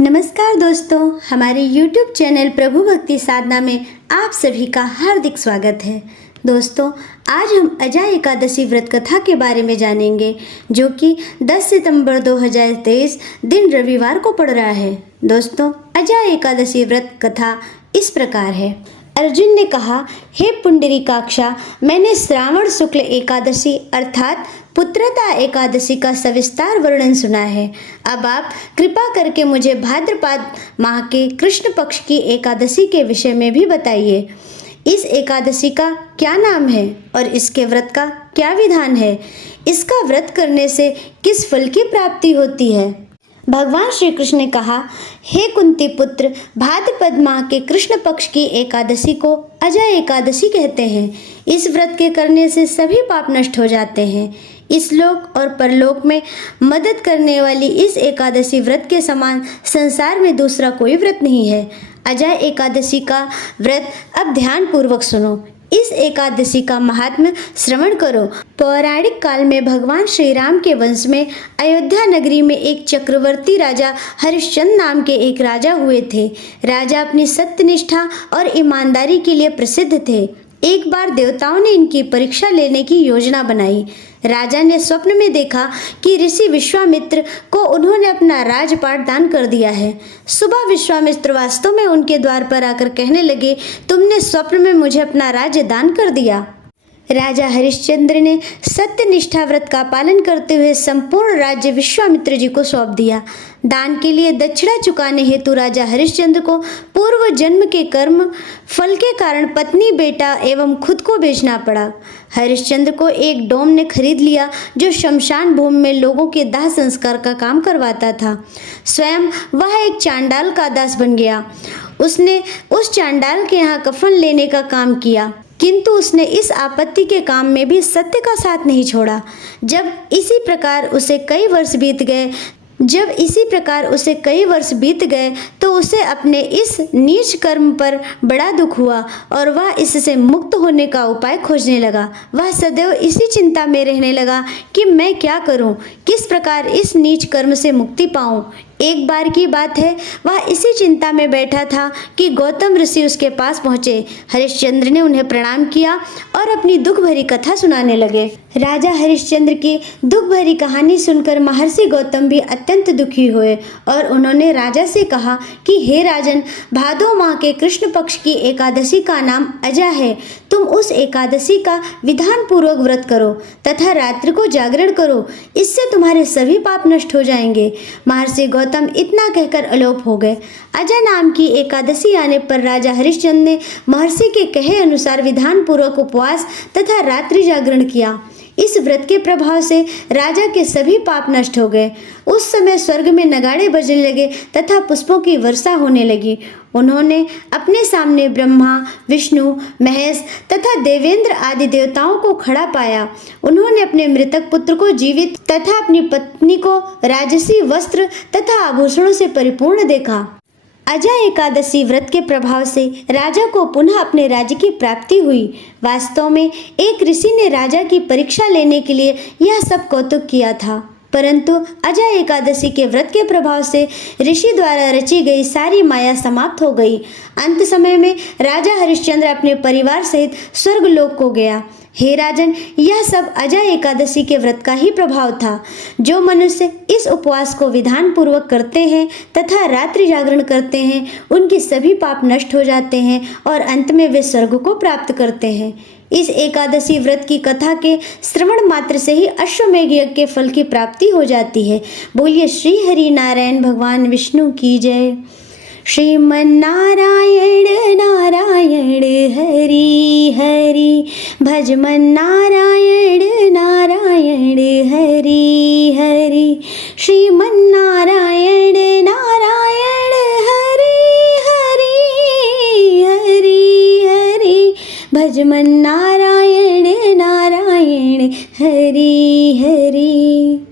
नमस्कार दोस्तों, हमारे YouTube चैनल प्रभु भक्ति साधना में आप सभी का हार्दिक स्वागत है। दोस्तों, आज हम अजय एकादशी व्रत कथा के बारे में जानेंगे, जो कि 10 सितंबर 2023 दिन रविवार को पड़ रहा है। दोस्तों, अजय एकादशी व्रत कथा इस प्रकार है। अर्जुन ने कहा, हे पुंडरीकाक्षा, मैंने श्रावण शुक्ल एकादशी अर्थात पुत्रता एकादशी का सविस्तार वर्णन सुना है। अब आप कृपा करके मुझे भाद्रपद माह के कृष्ण पक्ष की एकादशी के विषय में भी बताइए। इस एकादशी का क्या नाम है और इसके व्रत का क्या विधान है? इसका व्रत करने से किस फल की प्राप्ति होती है? भगवान श्री कृष्ण ने कहा, हे कुंती पुत्र, भाद्रपद माह के कृष्ण पक्ष की एकादशी को अजय एकादशी कहते हैं। इस व्रत के करने से सभी पाप नष्ट हो जाते हैं। इस लोक और परलोक में मदद करने वाली इस एकादशी व्रत के समान संसार में दूसरा कोई व्रत नहीं है। अजय एकादशी का व्रत अब ध्यान पूर्वक सुनो। इस एकादशी का महात्म्य श्रवण करो। पौराणिक काल में भगवान श्री राम के वंश में अयोध्या नगरी में एक चक्रवर्ती राजा हरिश्चंद्र नाम के एक राजा हुए थे। राजा अपनी सत्यनिष्ठा और ईमानदारी के लिए प्रसिद्ध थे। एक बार देवताओं ने इनकी परीक्षा लेने की योजना बनाई। राजा ने स्वप्न में देखा कि ऋषि विश्वामित्र को उन्होंने अपना राजपाट दान कर दिया है। सुबह विश्वामित्र वास्तव में उनके द्वार पर आकर कहने लगे, तुमने स्वप्न में मुझे अपना राज्य दान कर दिया। राजा हरिश्चंद्र ने सत्यनिष्ठा व्रत का पालन करते हुए संपूर्ण राज्य विश्वामित्र जी को सौंप दिया। दान के लिए दक्षिणा चुकाने हेतु राजा हरिश्चंद्र को पूर्व जन्म के कर्म फल के कारण पत्नी, बेटा एवं खुद को बेचना पड़ा। हरिश्चंद्र को एक डोम ने खरीद लिया जो शमशान भूमि में लोगों के दाह संस्कार का काम करवाता था। स्वयं वह एक चांडाल का दास बन गया। उसने उस चांडाल के यहाँ कफन लेने का काम किया, किंतु उसने इस आपत्ति के काम में भी सत्य का साथ नहीं छोड़ा। जब इसी प्रकार उसे कई वर्ष बीत गए तो उसे अपने इस नीच कर्म पर बड़ा दुख हुआ और वह इससे मुक्त होने का उपाय खोजने लगा। वह सदैव इसी चिंता में रहने लगा कि मैं क्या करूं, किस प्रकार इस नीच कर्म से मुक्ति पाऊं। एक बार की बात है, वह इसी चिंता में बैठा था कि गौतम ऋषि उसके पास पहुंचे। हरिश्चंद्र ने उन्हें प्रणाम किया और अपनी दुख भरी कथा सुनाने लगे। राजा हरिश्चंद्र की दुख भरी कहानी सुनकर महर्षि गौतम भी अत्यंत दुखी हुए और उन्होंने राजा से कहा कि हे राजन, भादो माह के कृष्ण पक्ष की एकादशी का नाम अजय है। तुम उस एकादशी का विधान पूर्वक व्रत करो तथा रात्रि को जागरण करो, इससे तुम्हारे सभी पाप नष्ट हो जाएंगे। महर्षि गौतम इतना कहकर अलोप हो गए। अजय नाम की एकादशी आने पर राजा हरिश्चंद्र ने महर्षि के कहे अनुसार विधान पूर्वक उपवास तथा रात्रि जागरण किया। इस व्रत के प्रभाव से राजा के सभी पाप नष्ट हो गए। उस समय स्वर्ग में नगाड़े बजने लगे तथा पुष्पों की वर्षा होने लगी। उन्होंने अपने सामने ब्रह्मा, विष्णु, महेश तथा देवेंद्र आदि देवताओं को खड़ा पाया। उन्होंने अपने मृतक पुत्र को जीवित तथा अपनी पत्नी को राजसी वस्त्र तथा आभूषणों से परिपूर्ण देखा। अजय एकादशी व्रत के प्रभाव से राजा को पुनः अपने राज्य की प्राप्ति हुई। वास्तव में एक ऋषि ने राजा की परीक्षा लेने के लिए यह सब कौतुक किया था, परंतु अजय एकादशी के व्रत के प्रभाव से ऋषि द्वारा रची गई सारी माया समाप्त हो गई। अंत समय में राजा हरिश्चंद्र अपने परिवार सहित स्वर्गलोक को गया। हे राजन, यह सब अजय एकादशी के व्रत का ही प्रभाव था। जो मनुष्य इस उपवास को विधान पूर्वक करते हैं तथा रात्रि जागरण करते हैं, उनके सभी पाप नष्ट हो जाते हैं और अंत में वे स्वर्ग को प्राप्त करते हैं। इस एकादशी व्रत की कथा के श्रवण मात्र से ही अश्वमेध यज्ञ के फल की प्राप्ति हो जाती है। बोलिए श्री हरि नारायण भगवान विष्णु की जय। श्रीमन्नारायण नारायण हरि हरि, भजमन नारायण नारायण हरि हरि, श्रीमन्नारायण नारायण हरि हरि हरि हरि, भजमन नारायण नारायण हरि हरि।